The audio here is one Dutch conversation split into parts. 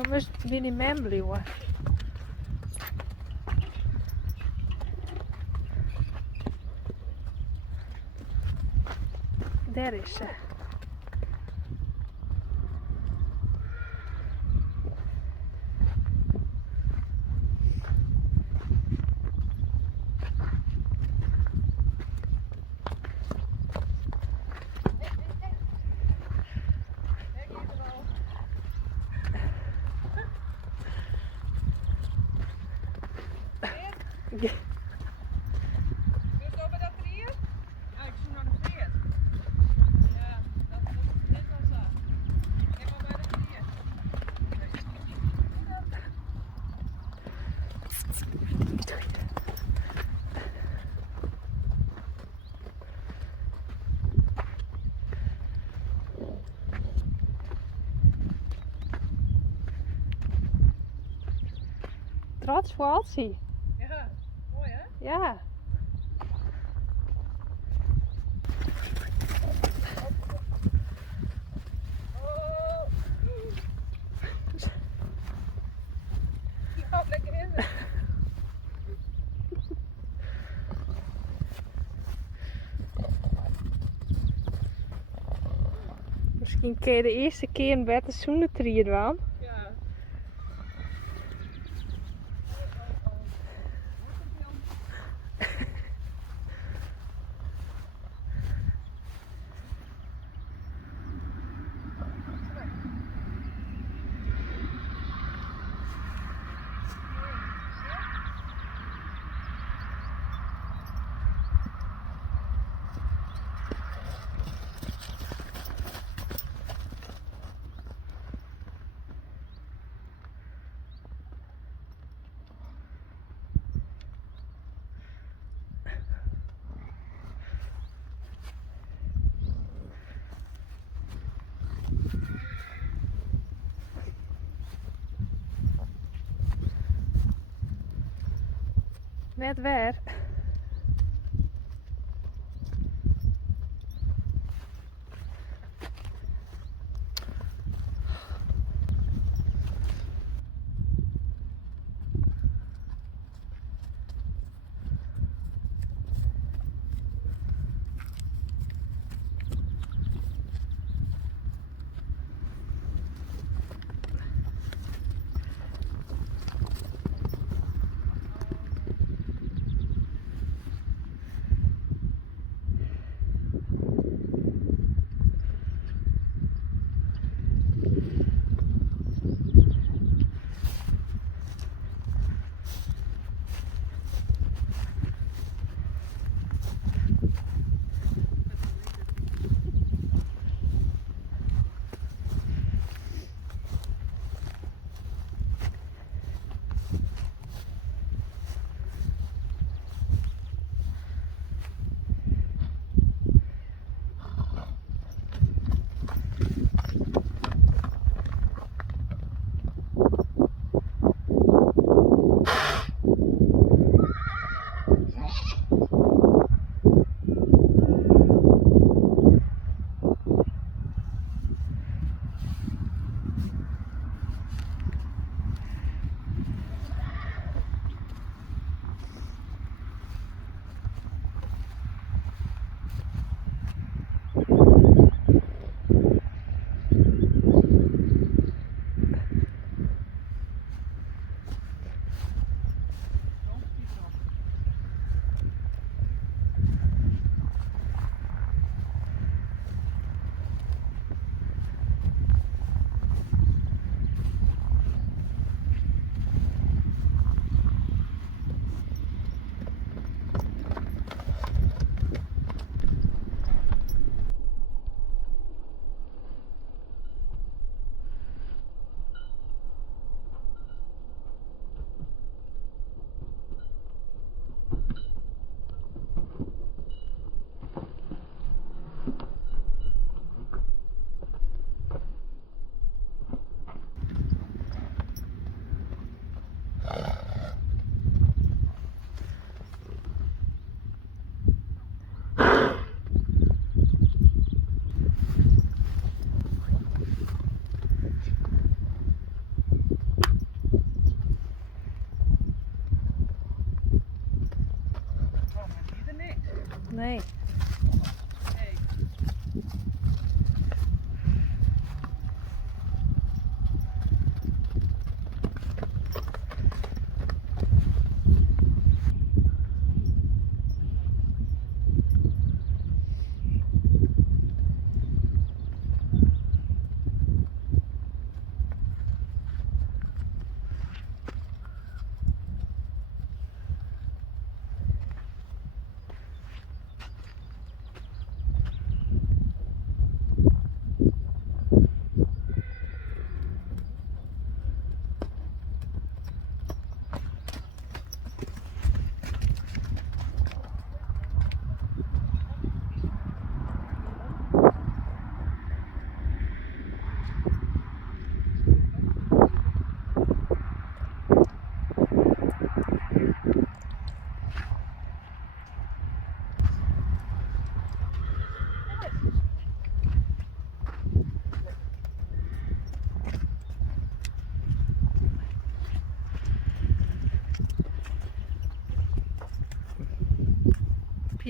Dan moest Winnie Mem blijven. Daar is ze. Kun je zo bij dat trier? Ja, ik zoek naar de trier. Ja, dat is net wel zo. Kijk maar bij de trier. Trots voor Alsie. Ja, mooi hè? Ja. Oh. Die gaat lekker in. Misschien kun je de eerste keer een beter zoenetrier doen. Ja. Net weer.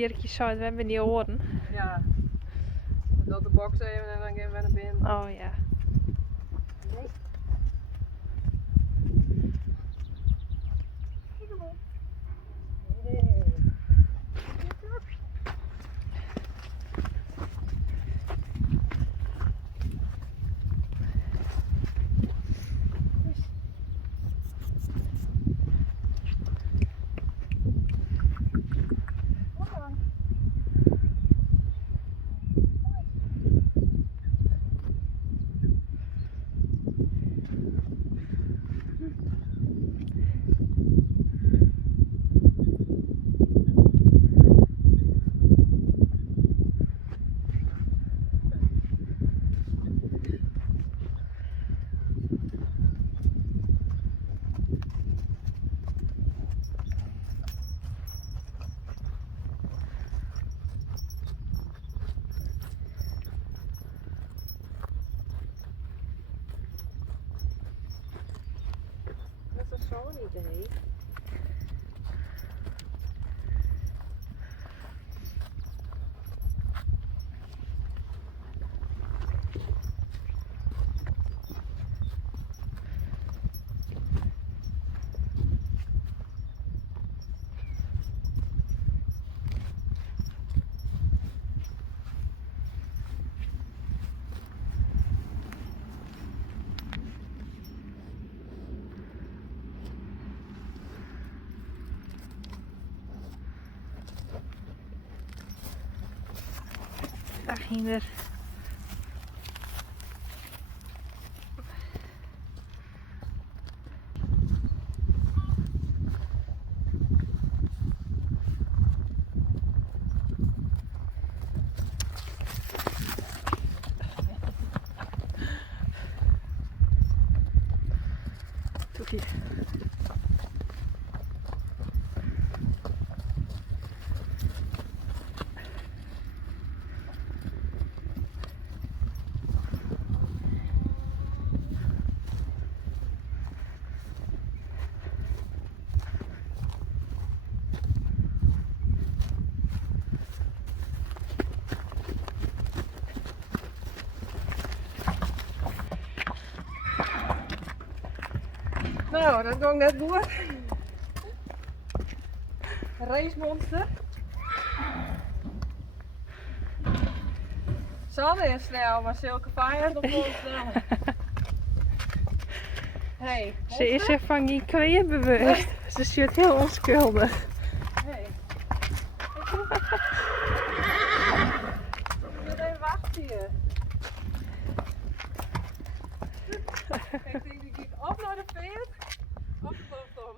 Pierkje zei, we hebben die oren. Ja. Dat de box even en dan gaan we naar binnen. Oh ja. Nee. Dat is zo'n idee. Daar ging er. Toefie. Nou, dat ging net goed. Racemonster. Sanne is snel, maar Silke Fire nog wel snel. Hey, Ze is zich van geen kweeën bewust. Ze zit heel onschuldig. hey. Ik moet even wachten hier. Ik denk ik niet op naar de veer. Of om.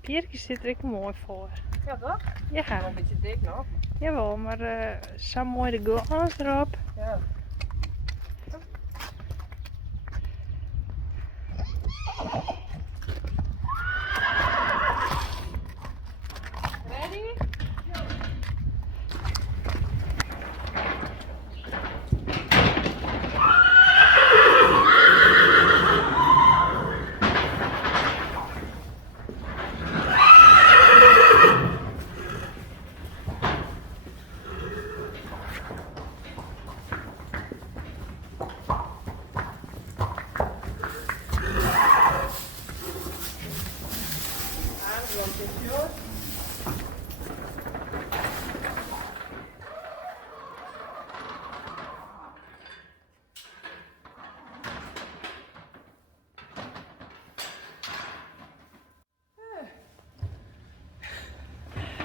Pierkje zit er ook mooi voor. Ja, toch? Wel Ja, een beetje dik nog. jawel, maar zo mooi de glans erop. Ja. Ready?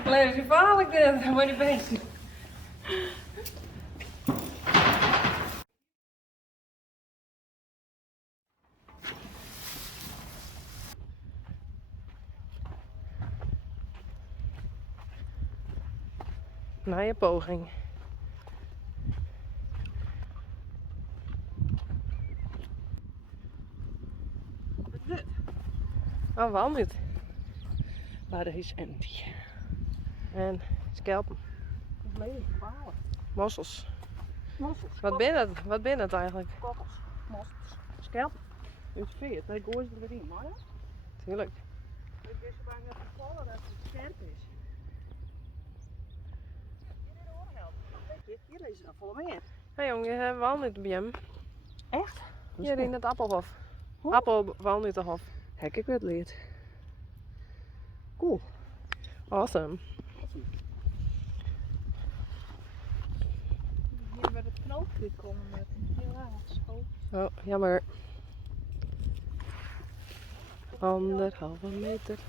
Levensgevaarlijk dit, maar die beestje. Na je poging. Wat is dit? Oh, waarom niet? Waar is empty. En schelpen. Dat is levensgevaarlijk. Mossels. Mossels. Wat ben het? Wat ben het eigenlijk? Kokkels. Mossels. Schelpen. Dit is veert. Dat gooi ze erin, maar ja. Tuurlijk. Ik wist er bijna dat het vallen. scherp is. Hier in de oorheld. Kijk, hier is er nog volle meer. Hé jongen, je hebt walnoten bij hem. Echt? Hier in het appelhof. Hoe? Appel-walnotenhof. Heb ik het leerd. Cool. Awesome. Hier bij het knoopje komen met helaas. Oh, jammer. 1,5 meter.